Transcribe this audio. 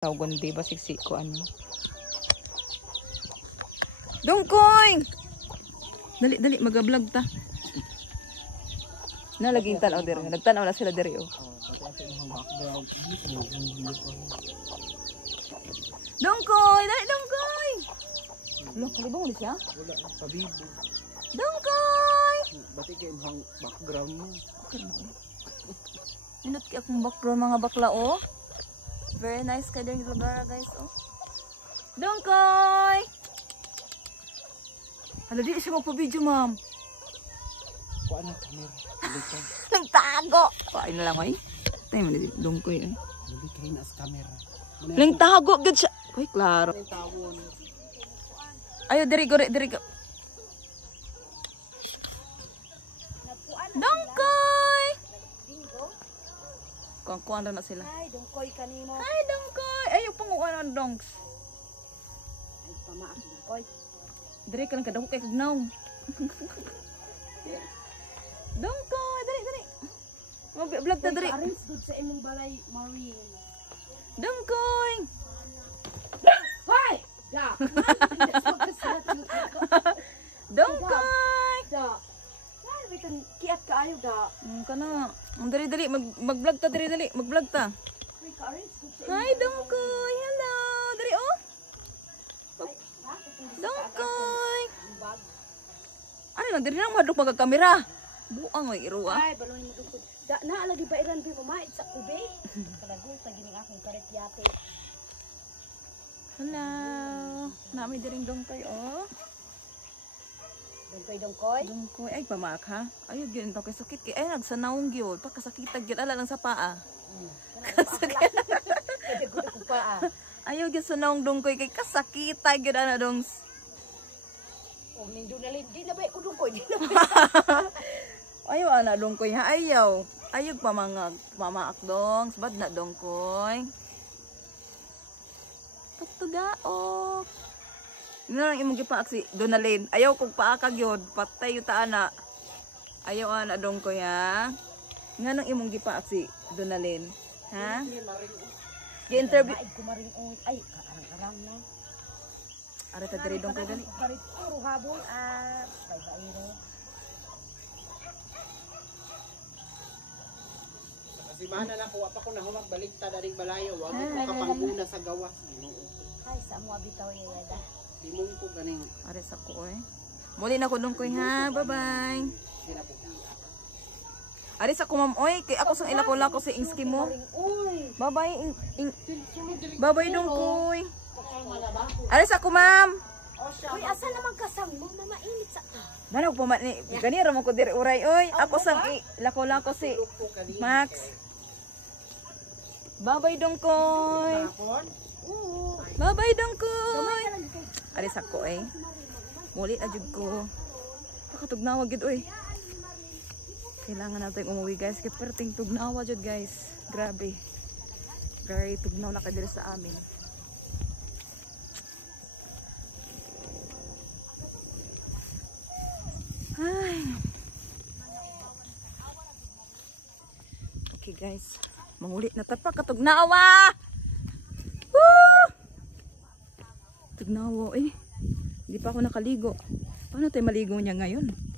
Tawgon di ba siksi ko ano. Dungkoy! Dali mag-vlog ta. Na laging tanaw diri. Nagtanaw na sila diri oh. Dungkoy, dali dungkoy. Lo, kalibong ulit siya? Wala, pabibo. Dungkoy! Bati kayo ang background mo. Minut ki akong background mga bakla oh. Very nice ka din lugar guys oh. Dungkoy! Hala di siya magpa-video ma'am. Kuha na camera. Nagtago! Kain na lang oy. Tayo mo na dungkoy eh. Hindi kayo na sa camera. Nagtago gud siya. Uy, klaro. Ayo diri go. Dungkoy! Kuan na sila. Ay, dungkoy kanino. Ay, dungkoy! Ayaw panguan ang dongs. Ay, pamaak dungkoy. Diri ka lang kadako kay kagnaw. Dungkoy, dali. Vlog ta diri. Arrange good sa imong balay, Maureen. Dungkoy! Hoy! Da! Dungkoy! Da! Ay, bitan kiat kaayo da. Kana. Dali mag-vlog ta dali. Mag-vlog ta. Ay, ka-arrange good sa Hi, Dungkoy. Hello. Dali oh. Dungkoy. Ano lang diri nang maduk magka-camera. Buang oy iruwa. Ay, balon mo dungkoy. Da na lagi ba iran bi pamait sa kube? Kalago ta gining akong karet yate. Hello. Nami diring dungkoy oh. Dungkoy. Dungkoy ay pamak ha. Ayo gyud to kay sakit kay ay nagsanaong gyud pagkasakitag gyud ala lang sa paa. Kaya ko pa. Ayaw gyud sanaong dungkoy kay kasakita gyud ana dongs. Oh, nindo na lib di na ba ko dungkoy di na. Ayaw ana dungkoy ha ayaw. Ayaw pamaak dongs bad na dungkoy. Patugaok. Ino lang imong gipaak si Donalyn. Ayaw kog paaka gyud patay yuta ana. Ayaw ana dungkoy ha. Nganong imong gipaak si Donalyn? Ha? Gi-interview Ay, kumaring oy. Ay, karang-karang na. Ara ta diri dungkoy dali. Karit puro habol kay bairo. Kasi mana na kuha pa ko na humag balik ta daring balayo. Wag ko kapangguna sa gawas. Ginoo. Ay, sa mo bitaw ni Yada. Dimong ko ganing Are sa ko eh. Muli na ko dungkoy ha. Bye-bye. sinaputi. Are sa ko ma'am oy kay ako sang ilako-lako si ingski mo. Uy, Bye-bye. Bye-bye dungkoy. Are sa ko ma'am. uy, asa naman kasang mo mamainit sa ka. Manag po man ni ganira mo ko diri uray oy. Ako sang ilako-lako si Max. Bye-bye dungkoy. Bye-bye dungkoy. Are sa ko eh. Muli na jud ko. Pakatugnawa gid oy. Kailangan natin umuwi guys. Kaya perting tugnawa jud guys. Grabe. Very tugnaw na kadiri sa amin. Ay. Okay guys. Mangulit na tapak katugnawa. Woo! Tugnawa eh. Hindi pa ako nakaligo. Paano tayo maligo niya ngayon?